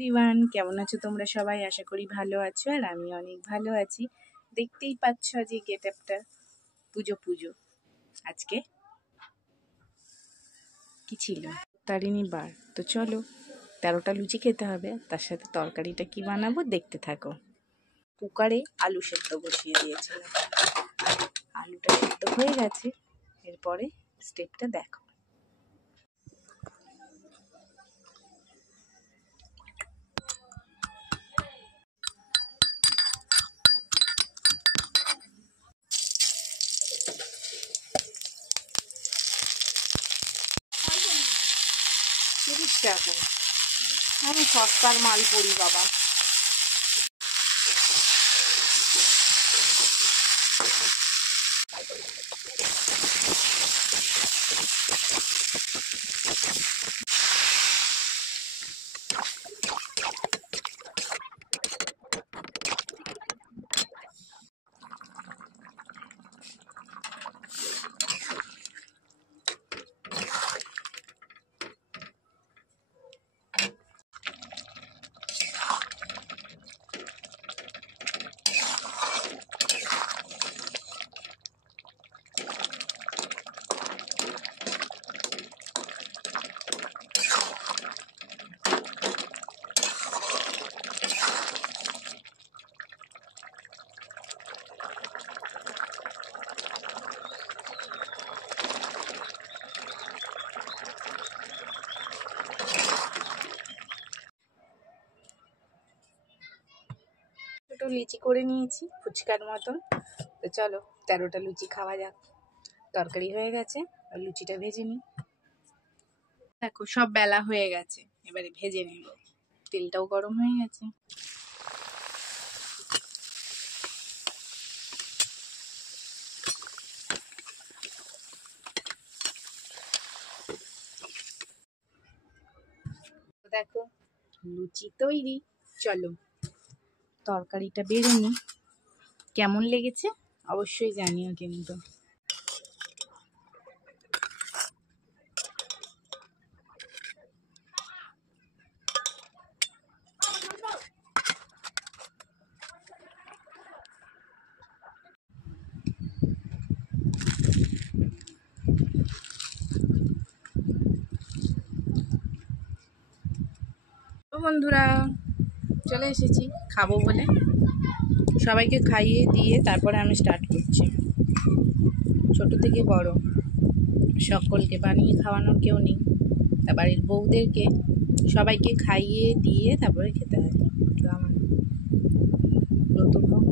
Everyone, কেমন আছো তোমরা সবাই? আশা করি ভালো আছো আর আমি অনেক ভালো আছি। দেখতেই পাচ্ছ আজ এই গেটআপটা, পুজো পুজো। আজকে কি ছিল? তারিণী বার, তো চলো 13টা লুচি খেতে হবে। তার সাথে তরকারিটা কি বানাবো দেখতে থাকো। কুকারে আলু সেদ্ধ বসিয়ে দিয়েছিলাম, আলুটা সেদ্ধ হয়ে গেছে। এরপরে স্টেপটা দেখো। টাকা আমি সস্তার মাল পড়ি বাবা। ছোট লিচি করে নিয়েছি ফুচকার মতন। তো চলো 13টা লুচি খাওয়া যাক। তরকারি হয়ে গেছে, আর লুচিটা ভেজে নিই। দেখো সব বেলা হয়ে গেছে, এবারে ভেজে নেব। তেলটাও গরম হয়ে গেছে। দেখো লুচি তৈরি। চলো তরকারিটা বেড়ে নিই। কেমন লেগেছে অবশ্যই জানিও কিন্তু। বন্ধুরা চলে এসেছি খাবো বলে, সবাইকে খাইয়ে দিয়ে তারপরে আমি স্টার্ট করছি। ছোট থেকে বড় সকলকে বানিয়ে খাওয়ানোর কেউ নেই, তা বাড়ির বউদেরকে সবাইকে খাইয়ে দিয়ে তারপরে খেতে হয়। তো আমার ব্রতভঙ্গ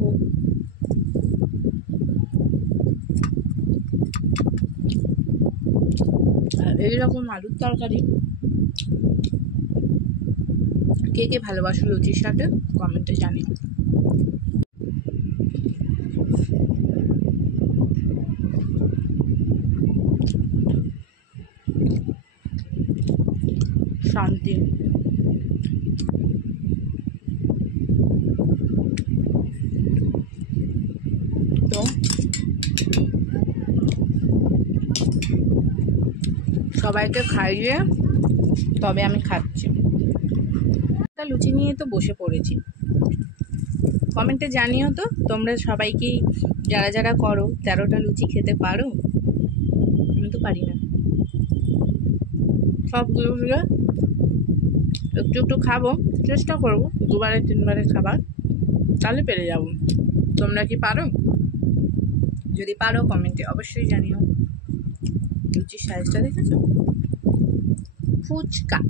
আর এইরকম আলুর তরকারি কে কে ভালোবাসো লুচির সাথে কমেন্টে জানিও। শান্তি। তো সবাইকে খাইয়ে তবে আমি খাচ্ছি। তা লুচি নিয়ে তো বসে পড়েছি। কমেন্টে জানিও তো তোমরা সবাইকেই, যারা যারা করো 13টা লুচি খেতে পারো? আমি তো পারি না। সবগুলো একটু একটু খাবো, চেষ্টা করবো 2বারে 3বারে খাবার, তাহলে পেরে যাব। তোমরা কি পারো? যদি পারো কমেন্টে অবশ্যই জানিও। লুচির সাইজটা দেখেছো? ফুচকা